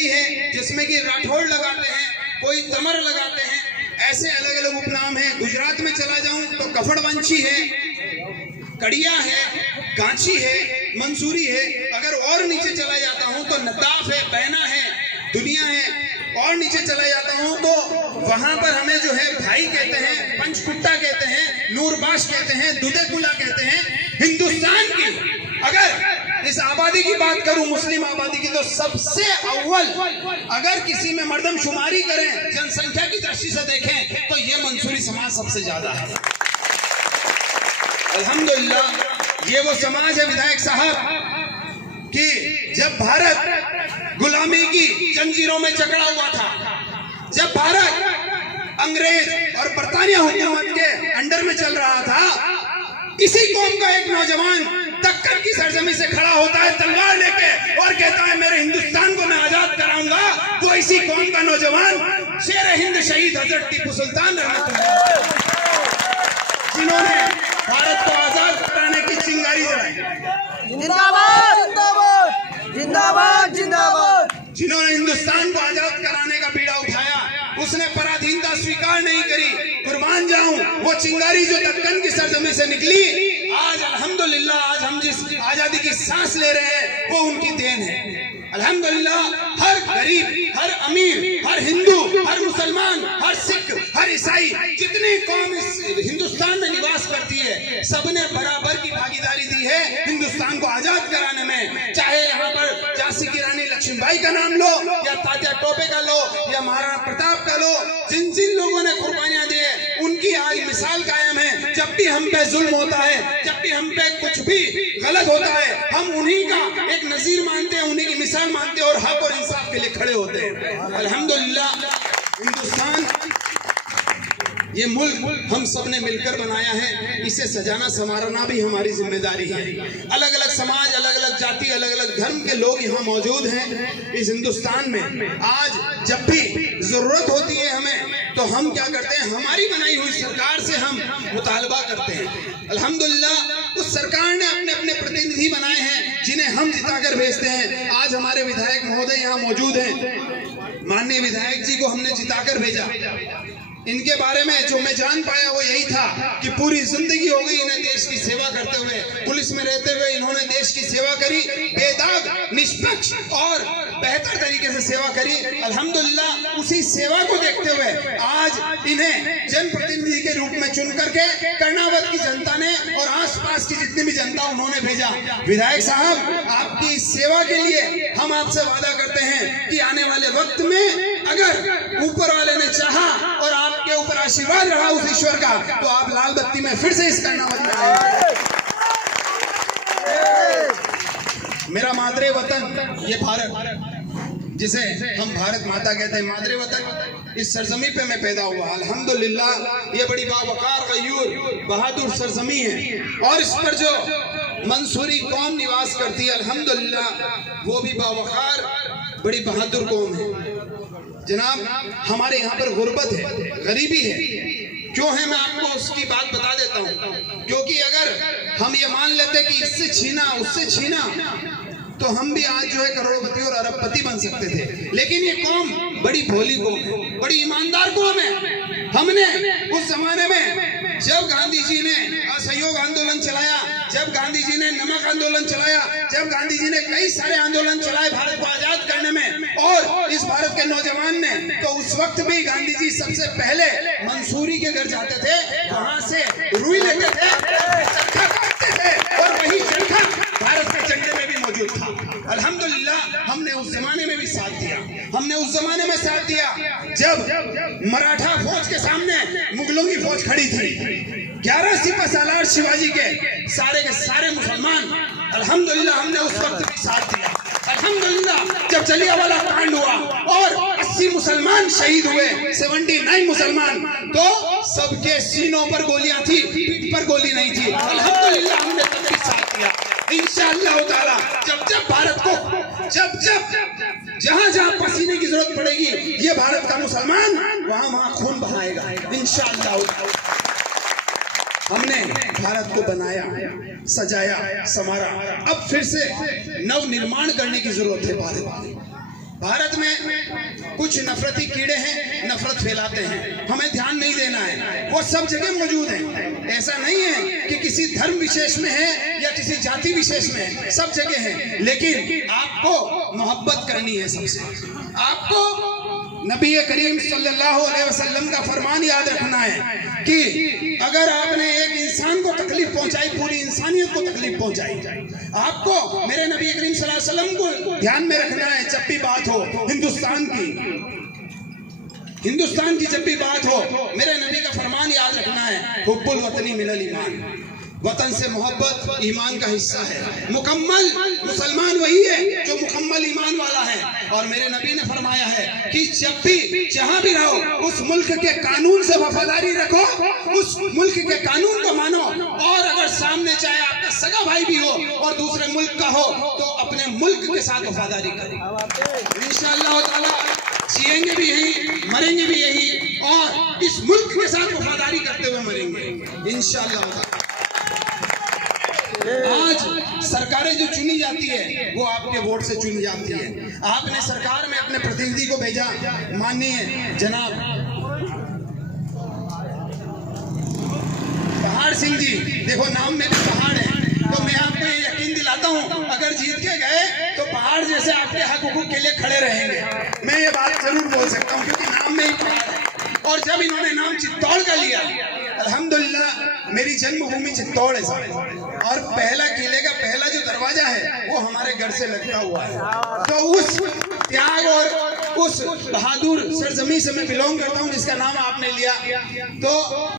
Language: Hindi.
चंदेरी है जिसमें कि राठौड़ लगाते हैं, कोई तमर लगाते हैं, ऐसे अलग अलग उपनाम हैं। गुजरात में चला जाऊं तो कफड़वंशी है, कड़िया है, गांची है, मंसूरी है। अगर और नीचे चला जाता हूं तो नताफ है, बैना है, दुनिया है। और नीचे चला जाता हूं तो वहां पर हमें जो है भाई कहते हैं, पंचकुट्टा कहते हैं, नूरबाश कहते हैं, दुदेकुला कहते हैं। हिंदुस्तान की अगर इस आबादी की बात करूं, मुस्लिम आबादी की, तो सबसे अव्वल अगर किसी में मर्दमशुमारी करें, जनसंख्या की दृष्टि से देखें, तो ये मंसूरी समाज सबसे ज्यादा है। अल्हम्दुलिल्लाह ये वो समाज है विधायक साहब कि जब भारत गुलामी की जंजीरों में जकड़ा हुआ था, जब भारत अंग्रेज और बरतानिया हुकूमत के अंडर में चल रहा था, इसी कौम का एक नौजवान दक्कन की सरजमी से खड़ा होता है तलवार लेके और कहता है मेरे हिंदुस्तान को मैं आजाद कराऊंगा। वो इसी कौम का नौजवान शेर हिंद शहीद हजरत टीपू सुल्तान रहमतुल्लाह, जिन्होंने भारत को आजाद कराने की चिंगारी जलाई। जिंदाबाद जिंदाबाद जिंदाबाद जिंदाबाद। जिन्होंने हिंदुस्तान को आजाद कराने का बीड़ा उठाया, उसने पराधीनता स्वीकार नहीं करी। कुर्बान जाऊं, वो चिंगारी जो दक्कन की सरजमी से निकली, आज अल्हम्दुलिल्लाह आज हम जिस आजादी की सांस ले रहे हैं वो उनकी देन है। अल्हम्दुलिल्लाह हर गरीब, हर अमीर, हर हिंदू, हर मुसलमान, हर सिख, हर ईसाई, जितनी कौम इस हिंदुस्तान में निवास करती है, सबने बराबर की भागीदारी दी है हिंदुस्तान को आजाद कराने में। चाहे यहाँ पर झांसी की रानी लक्ष्मीबाई का नाम लो, या तात्या टोपे का लो, या महाराणा प्रताप का लो, जिन जिन लोगों ने कुर्बानियां दी है उनकी आज मिसाल कायम है। जब भी हम पे जुल्म होता है, जब भी हम पे कुछ भी गलत होता है, हम उन्हीं का एक नजीर मानते हैं, उन्हीं की मिसाल मानते हैं और हक और इंसाफ के लिए खड़े होते हैं। अल्हम्दुलिल्लाह हिंदुस्तान ये मुल्क हम सब ने मिलकर बनाया है, इसे सजाना संवारना भी हमारी जिम्मेदारी है। अलग अलग समाज, अलग अलग जाति, अलग अलग धर्म के लोग यहाँ मौजूद हैं इस हिंदुस्तान में। आज जब भी जरूरत होती है हमें, तो हम क्या करते हैं, हमारी बनाई हुई सरकार से हम मुतालबा करते हैं। अल्हम्दुलिल्लाह उस सरकार ने अपने अपने प्रतिनिधि बनाए हैं जिन्हें हम जिताकर भेजते हैं। आज हमारे विधायक महोदय यहाँ मौजूद हैं, माननीय विधायक जी को हमने जिताकर भेजा। इनके बारे में जो मैं जान पाया वो यही था कि पूरी जिंदगी हो गई इन्हें देश की सेवा करते हुए, पुलिस में रहते हुए इन्होंने देश की सेवा करी, बेदाग, निष्पक्ष और बेहतर तरीके से सेवा करी। अल्हम्दुलिल्लाह उसी सेवा को देखते हुए आज इन्हें जनप्रतिनिधि के रूप में चुन करके कर्णावत की जनता ने और आसपास की जितनी भी जनता उन्होंने भेजा। विधायक साहब आपकी इस सेवा के लिए हम आपसे वादा करते हैं कि आने वाले वक्त में अगर ऊपर वाले ने चाहा और आपके ऊपर आशीर्वाद रहा उस ईश्वर का, तो आप लाल बत्ती में फिर से इस कर्णावत में आएंगे। मेरा मादरे वतन ये भारत, जिसे हम भारत माता कहते हैं, मादरे वतन, इस सरजमी पे मैं पैदा हुआ। अल्हम्दुलिल्लाह ये बड़ी बावकार, गयूर, बहादुर सरजमी है और इस पर जो मंसूरी कौम निवास करती है, अल्हम्दुलिल्लाह वो भी बावकार, बड़ी बहादुर कौम है। जनाब हमारे यहाँ पर गुर्बत है, गरीबी है। क्यों है मैं आपको उसकी बात बता देता हूँ। क्योंकि अगर हम ये मान लेते कि इससे छीना उससे छीना, तो हम भी आज जो है करोड़पति और अरबपति बन सकते थे। लेकिन ये कौम बड़ी भोली कौम है, बड़ी ईमानदार कौम है। हमने उस जमाने में जब गांधी जी ने असहयोग आंदोलन चलाया, जब गांधी जी ने नमक आंदोलन चलाया, जब गांधी जी ने कई सारे आंदोलन चलाए भारत को आजाद करने में और इस भारत के नौजवान ने, तो उस वक्त भी गांधी जी सबसे पहले मंसूरी के घर जाते थे, वहां से रुई लेते थे, चरखा काटते थे और वही चरखा भारत के झंडे में भी मौजूद था। अल्हम्दुलिल्लाह हमने उस जमाने में भी साथ दिया, हमने उस जमाने में साथ दिया जब मराठा फौज के सामने मुगलों की फौज खड़ी थी। 11 सिपह सालार शिवाजी के सारे मुसलमान, अल्हम्दुलिल्लाह हमने उस वक्त भी साथ दिया। अल्हम्दुलिल्लाह जब जलियांवाला कांड हुआ और 80 मुसलमान शहीद हुए, 79 मुसलमान, तो सबके सीनों पर गोलियां थी, पीठ पर गोली नहीं थी। अल्हम्दुलिल्लाह हमने तब भी साथ दिया। इंशाअल्लाह ताला जब भारत को जहां पसीने की जरूरत पड़ेगी, ये भारत का मुसलमान वहां खून बहाएगा इंशाअल्लाह। हमने भारत को बनाया, सजाया, संवारा, अब फिर से नव निर्माण करने की जरूरत है भारत में। भारत में कुछ नफरती कीड़े हैं, नफरत फैलाते हैं, हमें ध्यान नहीं देना है। वो सब जगह मौजूद हैं। ऐसा नहीं है कि किसी धर्म विशेष में है या किसी जाति विशेष में है, सब जगह है। लेकिन आपको मोहब्बत करनी है सबसे। आपको नबी करीम सल्लल्लाहु अलैहि वसल्लम का फरमान याद रखना है कि अगर आपने एक इंसान को तकलीफ पहुंचाई, पूरी इंसानियत को तकलीफ पहुंचाई। आपको मेरे नबी करीम सल्लल्लाहु अलैहि वसल्लम को ध्यान में रखना है। जब भी बात हो हिंदुस्तान की जब भी बात हो, मेरे नबी का फरमान याद रखना है, हुब्बुल वतनी मिनल ईमान। वतन से मोहब्बत ईमान का हिस्सा है। मुकम्मल मुसलमान वही है जो मुकम्मल ईमान वाला है। और मेरे नबी ने फरमाया है कि जब भी जहां भी रहो, उस मुल्क के कानून से वफादारी रखो, उस मुल्क के कानून को मानो। और अगर सामने चाहे आपका सगा भाई भी हो और दूसरे मुल्क का हो, तो अपने मुल्क के साथ वफादारी करें। इंशाअल्लाह ताला जिएंगे भी यही, मरेंगे भी यही, और इस मुल्क के साथ वफादारी करते हुए मरेंगे इंशाअल्लाह। आज सरकारें जो चुनी जाती है वो आपके वोट से चुनी जाती है। आपने सरकार में अपने प्रतिनिधि को भेजा, माननीय जनाब पहाड़ सिंह जी, देखो नाम में भी पहाड़ है, तो मैं आपको ये यकीन दिलाता हूँ अगर जीत के गए तो पहाड़ जैसे आपके हक हुकूक के लिए खड़े रहेंगे। मैं ये बात जरूर बोल सकता हूँ क्योंकि नाम में ही पहाड़ है। और जब इन्होंने नाम चित्तौड़ का लिया, अल्हम्दुलिल्लाह मेरी जन्मभूमि चित्तौड़ है साहब, और पहला किले का पहला जो दरवाजा है वो हमारे घर से लगता हुआ है। तो उस त्याग और उस बहादुर सरजमी से मैं बिलोंग करता हूँ जिसका नाम आपने लिया। तो